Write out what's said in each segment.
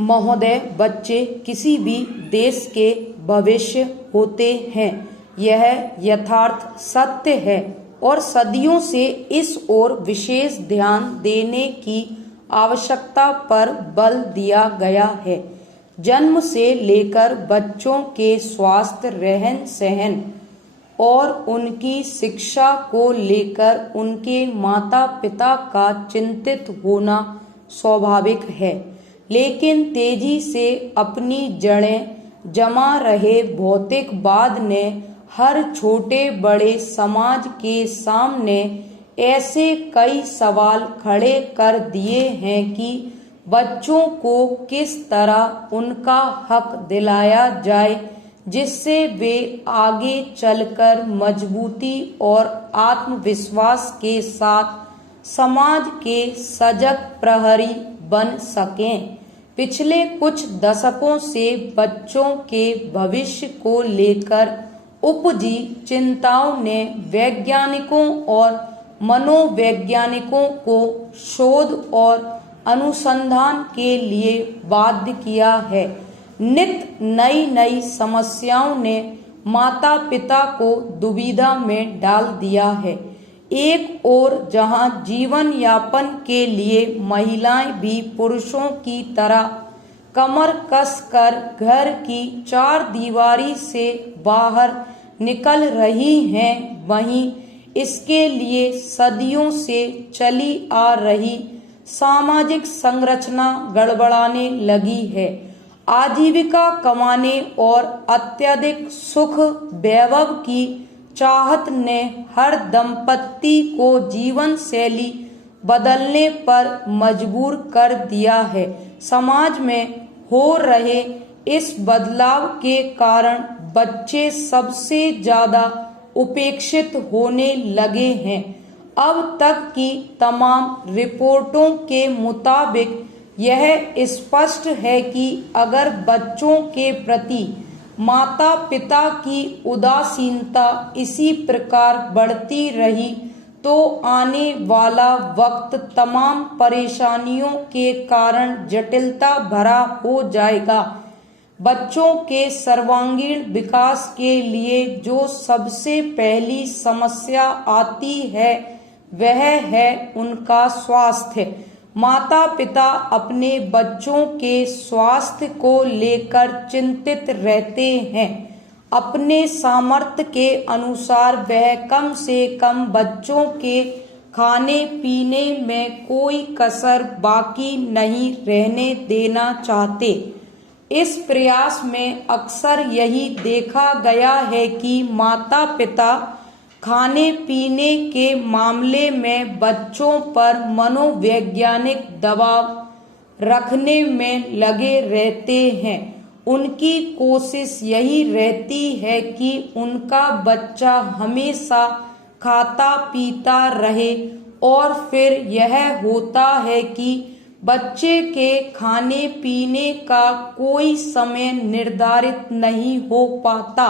महोदय, बच्चे किसी भी देश के भविष्य होते हैं, यह यथार्थ सत्य है और सदियों से इस ओर विशेष ध्यान देने की आवश्यकता पर बल दिया गया है। जन्म से लेकर बच्चों के स्वास्थ्य, रहन सहन और उनकी शिक्षा को लेकर उनके माता पिता का चिंतित होना स्वाभाविक है, लेकिन तेजी से अपनी जड़ें जमा रहे भौतिकवाद ने हर छोटे बड़े समाज के सामने ऐसे कई सवाल खड़े कर दिए हैं कि बच्चों को किस तरह उनका हक दिलाया जाए, जिससे वे आगे चलकर मजबूती और आत्मविश्वास के साथ समाज के सजग प्रहरी बन सकें। पिछले कुछ दशकों से बच्चों के भविष्य को लेकर उपजी चिंताओं ने वैज्ञानिकों और मनोवैज्ञानिकों को शोध और अनुसंधान के लिए बाध्य किया है। नित नई नई समस्याओं ने माता पिता को दुविधा में डाल दिया है। एक ओर जहां जीवन यापन के लिए महिलाएं भी पुरुषों की तरह कमर कस कर घर की चार दीवारी से बाहर निकल रही हैं, वहीं इसके लिए सदियों से चली आ रही सामाजिक संरचना गड़बड़ाने लगी है। आजीविका कमाने और अत्यधिक सुख वैभव की चाहत ने हर दंपत्ति को जीवन शैली बदलने पर मजबूर कर दिया है। समाज में हो रहे इस बदलाव के कारण बच्चे सबसे ज्यादा उपेक्षित होने लगे हैं। अब तक की तमाम रिपोर्टों के मुताबिक यह स्पष्ट है कि अगर बच्चों के प्रति माता पिता की उदासीनता इसी प्रकार बढ़ती रही तो आने वाला वक्त तमाम परेशानियों के कारण जटिलता भरा हो जाएगा। बच्चों के सर्वांगीण विकास के लिए जो सबसे पहली समस्या आती है वह है उनका स्वास्थ्य। माता पिता अपने बच्चों के स्वास्थ्य को लेकर चिंतित रहते हैं। अपने सामर्थ्य के अनुसार वह कम से कम बच्चों के खाने पीने में कोई कसर बाकी नहीं रहने देना चाहते। इस प्रयास में अक्सर यही देखा गया है कि माता पिता खाने पीने के मामले में बच्चों पर मनोवैज्ञानिक दबाव रखने में लगे रहते हैं। उनकी कोशिश यही रहती है कि उनका बच्चा हमेशा खाता पीता रहे और फिर यह होता है कि बच्चे के खाने पीने का कोई समय निर्धारित नहीं हो पाता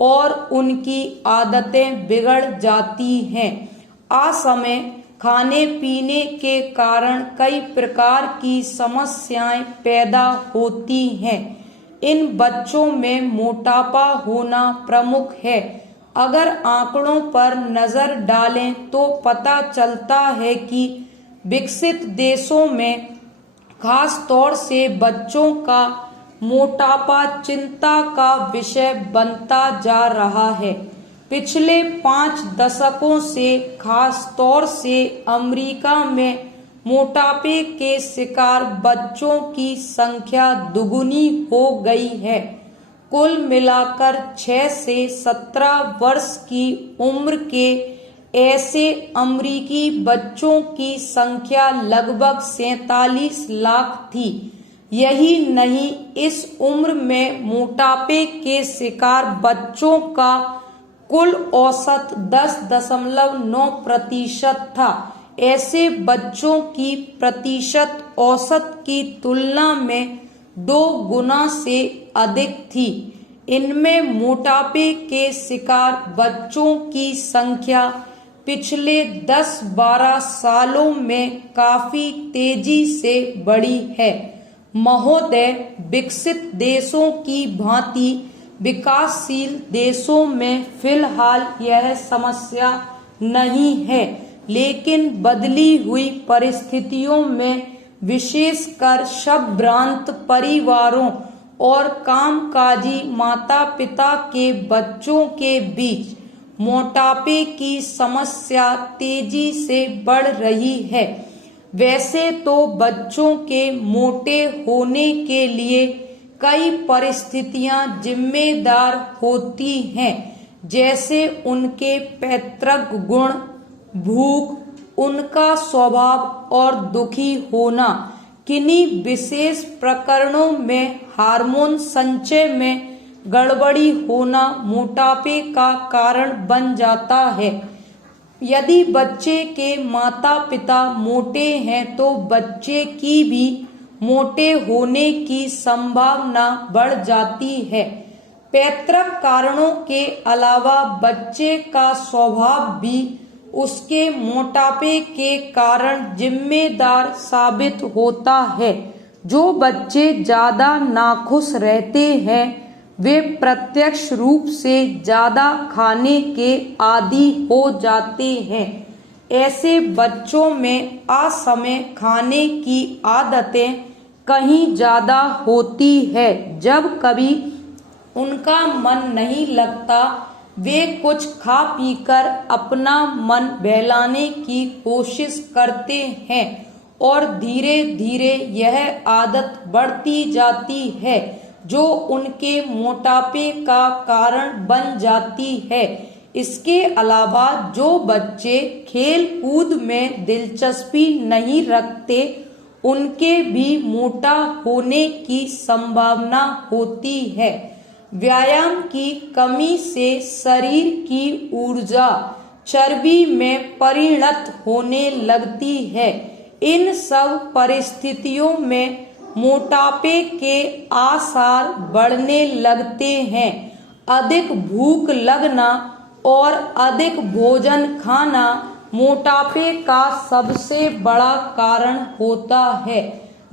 और उनकी आदतें बिगड़ जाती हैं। असमय खाने पीने के कारण कई प्रकार की समस्याएं पैदा होती हैं। इन बच्चों में मोटापा होना प्रमुख है। अगर आंकड़ों पर नजर डालें तो पता चलता है कि विकसित देशों में खास तौर से बच्चों का मोटापा चिंता का विषय बनता जा रहा है। पिछले 5 दशकों से खास तौर से अमेरिका में मोटापे के शिकार बच्चों की संख्या दुगुनी हो गई है। कुल मिलाकर 6 से 17 वर्ष की उम्र के ऐसे अमेरिकी बच्चों की संख्या लगभग 47 लाख थी। यही नहीं, इस उम्र में मोटापे के शिकार बच्चों का कुल औसत 10.9% था। ऐसे बच्चों की प्रतिशत औसत की तुलना में 2 गुना से अधिक थी। इनमें मोटापे के शिकार बच्चों की संख्या पिछले 10-12 सालों में काफी तेजी से बढ़ी है। महोदय, विकसित देशों की भांति विकासशील देशों में फिलहाल यह समस्या नहीं है, लेकिन बदली हुई परिस्थितियों में विशेषकर संभ्रांत परिवारों और कामकाजी माता पिता के बच्चों के बीच मोटापे की समस्या तेजी से बढ़ रही है। वैसे तो बच्चों के मोटे होने के लिए कई परिस्थितियां जिम्मेदार होती हैं, जैसे उनके पैतृक गुण, भूख, उनका स्वभाव और दुखी होना। किन्हीं विशेष प्रकरणों में हार्मोन संचय में गड़बड़ी होना मोटापे का कारण बन जाता है। यदि बच्चे के माता पिता मोटे हैं तो बच्चे की भी मोटे होने की संभावना बढ़ जाती है। पैतृक कारणों के अलावा बच्चे का स्वभाव भी उसके मोटापे के कारण जिम्मेदार साबित होता है। जो बच्चे ज्यादा नाखुश रहते हैं वे प्रत्यक्ष रूप से ज्यादा खाने के आदी हो जाते हैं। ऐसे बच्चों में असमय खाने की आदतें कहीं ज्यादा होती है। जब कभी उनका मन नहीं लगता वे कुछ खा पीकर अपना मन बहलाने की कोशिश करते हैं और धीरे धीरे यह आदत बढ़ती जाती है जो उनके मोटापे का कारण बन जाती है। इसके अलावा जो बच्चे खेल कूद में दिलचस्पी नहीं रखते उनके भी मोटा होने की संभावना होती है। व्यायाम की कमी से शरीर की ऊर्जा चर्बी में परिणत होने लगती है। इन सब परिस्थितियों में मोटापे के आसार बढ़ने लगते हैं। अधिक भूख लगना और अधिक भोजन खाना मोटापे का सबसे बड़ा कारण होता है।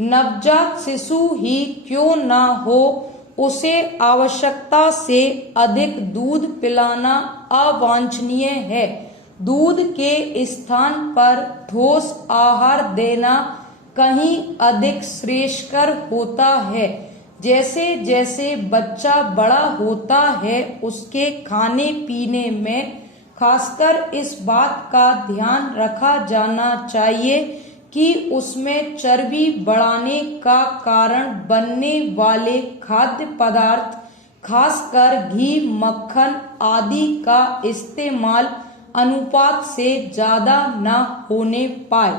नवजात शिशु ही क्यों न हो उसे आवश्यकता से अधिक दूध पिलाना अवांछनीय है। दूध के स्थान पर ठोस आहार देना कहीं अधिक श्रेयस्कर होता है। जैसे जैसे बच्चा बड़ा होता है उसके खाने पीने में खासकर इस बात का ध्यान रखा जाना चाहिए कि उसमें चर्बी बढ़ाने का कारण बनने वाले खाद्य पदार्थ खासकर घी, मक्खन आदि का इस्तेमाल अनुपात से ज्यादा न होने पाए।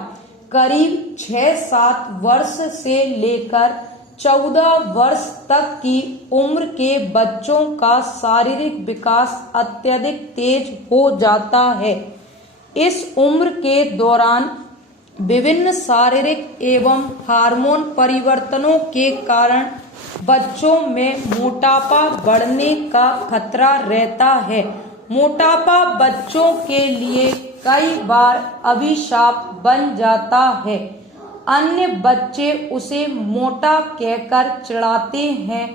करीब 6-7 वर्ष से लेकर 14 वर्ष तक की उम्र के बच्चों का शारीरिक विकास अत्यधिक तेज हो जाता है। इस उम्र के दौरान विभिन्न शारीरिक एवं हार्मोन परिवर्तनों के कारण बच्चों में मोटापा बढ़ने का खतरा रहता है। मोटापा बच्चों के लिए कई बार अभिशाप बन जाता है। अन्य बच्चे उसे मोटा कहकर चिढ़ाते हैं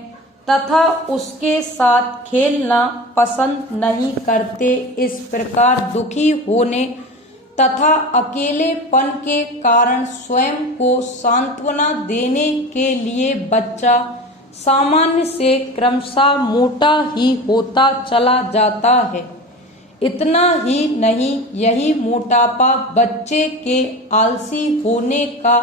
तथा उसके साथ खेलना पसंद नहीं करते। इस प्रकार दुखी होने तथा अकेलेपन के कारण स्वयं को सांत्वना देने के लिए बच्चा सामान्य से क्रमशः मोटा ही होता चला जाता है। इतना ही नहीं, यही मोटापा बच्चे के आलसी होने का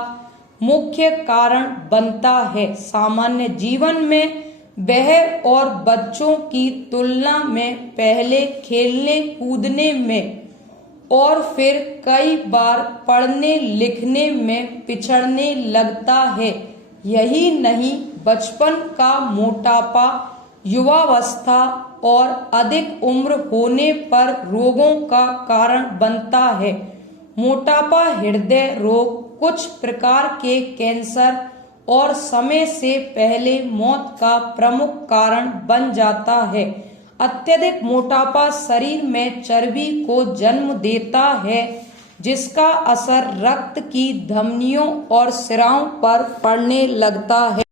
मुख्य कारण बनता है। सामान्य जीवन में वह और बच्चों की तुलना में पहले खेलने कूदने में और फिर कई बार पढ़ने लिखने में पिछड़ने लगता है। यही नहीं, बचपन का मोटापा युवावस्था और अधिक उम्र होने पर रोगों का कारण बनता है। मोटापा हृदय रोग, कुछ प्रकार के कैंसर और समय से पहले मौत का प्रमुख कारण बन जाता है। अत्यधिक मोटापा शरीर में चर्बी को जन्म देता है जिसका असर रक्त की धमनियों और सिराओं पर पड़ने लगता है।